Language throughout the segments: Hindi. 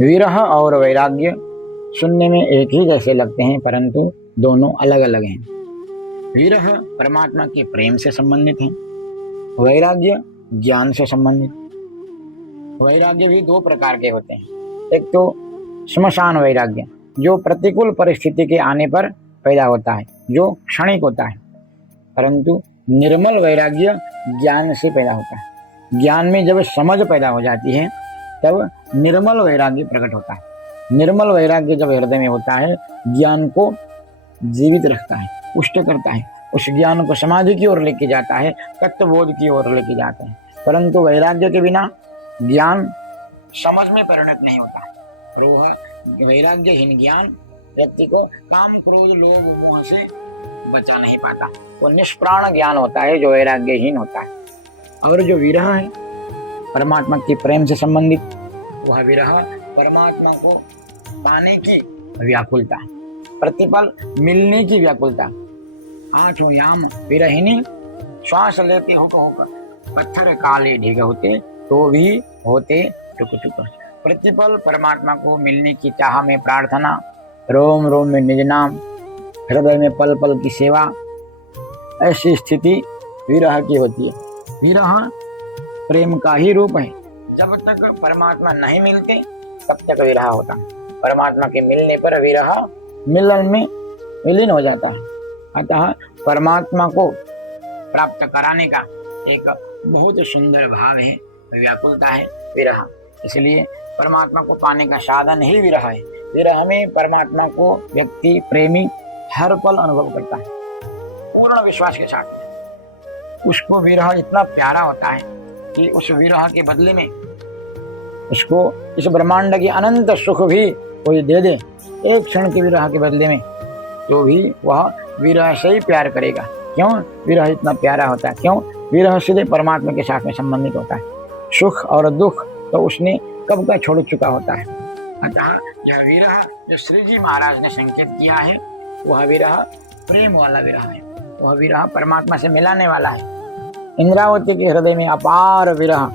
विरह और वैराग्य सुनने में एक ही जैसे लगते हैं, परंतु दोनों अलग अलग हैं। विरह परमात्मा के प्रेम से संबंधित है, वैराग्य ज्ञान से संबंधित। वैराग्य भी दो प्रकार के होते हैं। एक तो श्मशान वैराग्य, जो प्रतिकूल परिस्थिति के आने पर पैदा होता है, जो क्षणिक होता है। परंतु निर्मल वैराग्य ज्ञान से पैदा होता है। ज्ञान में जब समझ पैदा हो जाती है तब निर्मल वैराग्य प्रकट होता है। निर्मल वैराग्य जब हृदय में होता है, ज्ञान को जीवित रखता है, पुष्ट करता है, उस ज्ञान को समाधि की ओर लेके जाता है, तत्वबोध की ओर लेके जाता है। परंतु वैराग्य के बिना ज्ञान समझ में परिणत नहीं होता। और वह वैराग्यहीन ज्ञान व्यक्ति को काम क्रोध लोभ मोह से बचा नहीं पाता। वो निष्प्राण ज्ञान होता है जो वैराग्यहीन होता है। और जो विरह है परमात्मा के प्रेम से संबंधित, वह विरह परमात्मा को पाने की व्याकुलता, प्रतिपल मिलने की व्याकुलता। आठों याम विरहिनी श्वास लेते होकर पत्थर काले ढीग होते तो भी होते टुक टुक। प्रतिपल परमात्मा को मिलने की चाह में प्रार्थना, रोम रोम में निज नाम, हृदय में पल पल की सेवा, ऐसी स्थिति विरह की होती है। विरह प्रेम का ही रूप है। जब तक परमात्मा नहीं मिलते तब तक विरह होता है। परमात्मा के मिलने पर विरह मिलन में विलीन हो जाता है। अतः परमात्मा को प्राप्त कराने का एक बहुत सुंदर भाव है, व्याकुलता है विरह। इसलिए परमात्मा को पाने का साधन ही विरह है। विरह में परमात्मा को व्यक्ति प्रेमी हर पल अनुभव करता है पूर्ण विश्वास के साथ। उसको विरह इतना प्यारा होता है कि उस विरह के बदले में उसको इस ब्रह्मांड की अनंत सुख भी कोई दे दे, एक क्षण के विरह के बदले में, तो भी वह विरह से ही प्यार करेगा। क्यों? विरह इतना प्यारा होता है। क्यों? विरह सीधे परमात्मा के साथ में संबंधित होता है। सुख और दुख तो उसने कब का छोड़ चुका होता है। अतः यह विरह जो श्री जी महाराज ने संकेत किया है, वह विरह प्रेम वाला विरह है। वह विरह परमात्मा से मिलाने वाला है। इंद्रावती के हृदय में अपार विरह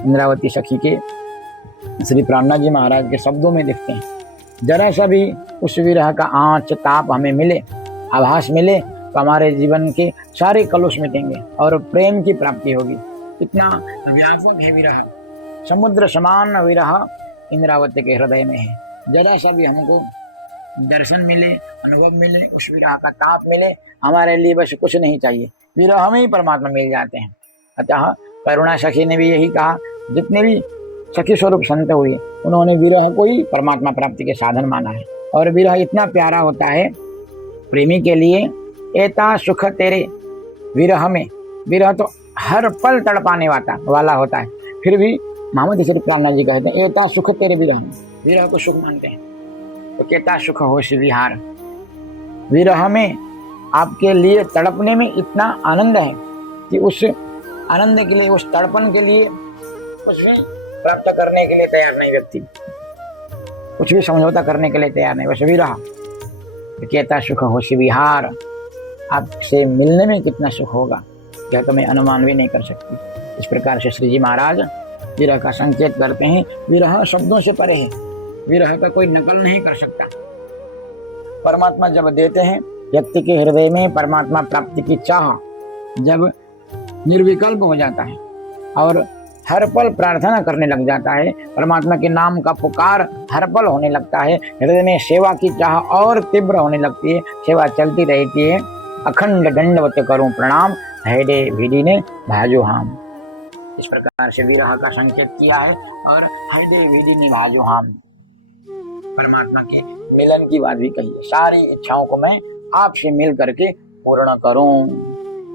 इंद्रावती सखी के श्री प्राणनाथ जी महाराज के शब्दों में दिखते हैं। जरा सा भी उस विरह का आँच ताप हमें मिले, आभास मिले, तो हमारे जीवन के सारे कलुष मिटेंगे और प्रेम की प्राप्ति होगी। इतना व्यापक है विरह, समुद्र समान विरह इंद्रावती के हृदय में है। जरा सा भी हमको दर्शन मिले, अनुभव मिले, उस विरह का ताप मिले, हमारे लिए बस कुछ नहीं चाहिए, विरह में ही परमात्मा मिल जाते हैं। अतः करुणा सखी ने भी यही कहा। जितने भी सखी स्वरूप संत हुए उन्होंने विरह को ही परमात्मा प्राप्ति के साधन माना है। और विरह इतना प्यारा होता है प्रेमी के लिए। एता सुख तेरे विरह में, विरह तो हर पल तड़पाने वाला होता है, फिर भी मोहम्मद श्री प्राणनाथ जी कहते हैं एता सुख तेरे विरह में, विरह को सुख मानते हैं। तो कहता सुख होश विहार, विरह में आपके लिए तड़पने में इतना आनंद है कि उस आनंद के लिए, उस तड़पन के लिए कुछ भी प्राप्त करने के लिए तैयार नहीं व्यक्ति, कुछ भी समझौता करने के लिए तैयार नहीं। बस विरह कहता सुख होश विहार, आपसे मिलने में कितना सुख होगा यह तो मैं अनुमान भी नहीं कर सकती। इस प्रकार से श्री जी महाराज विरह का संकेत करते हैं। विरह शब्दों से परे है, विरह का कोई नकल नहीं कर सकता। परमात्मा जब देते हैं व्यक्ति के हृदय में, परमात्मा प्राप्ति की चाह जब निर्विकल्प हो जाता है और हर पल प्रार्थना करने लग जाता है, परमात्मा के नाम का पुकार हर पल होने लगता है, हृदय में सेवा की चाह और तीव्र होने लगती है, सेवा चलती रहती है। अखंड दंडवत करूं प्रणाम, हैडे भिडी ने भाजो हम। इस प्रकार से विरह का संकेत किया है। और हैडे भिडी ने भाजो हम, परमात्मा के मिलन की बात भी कही है। सारी इच्छाओं को मैं आपसे मिल करके पूर्ण करूं।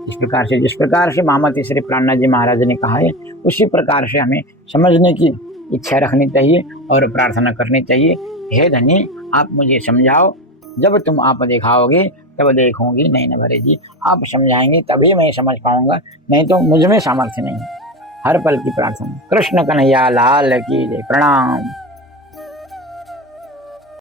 इस प्रकार से, जिस प्रकार से मोहम्मद श्री प्राणनाथ जी महाराज ने कहा है, उसी प्रकार से हमें समझने की इच्छा रखनी चाहिए और प्रार्थना करनी चाहिए। हे धनी, आप मुझे समझाओ, जब तुम आप दिखाओगे तब देखूंगी नैन भरे जी। आप समझाएंगे तभी मैं समझ पाऊंगा, नहीं तो मुझ में सामर्थ्य नहीं। हर पल की प्रार्थना। कृष्ण कन्हैया लाल की जय। प्रणाम।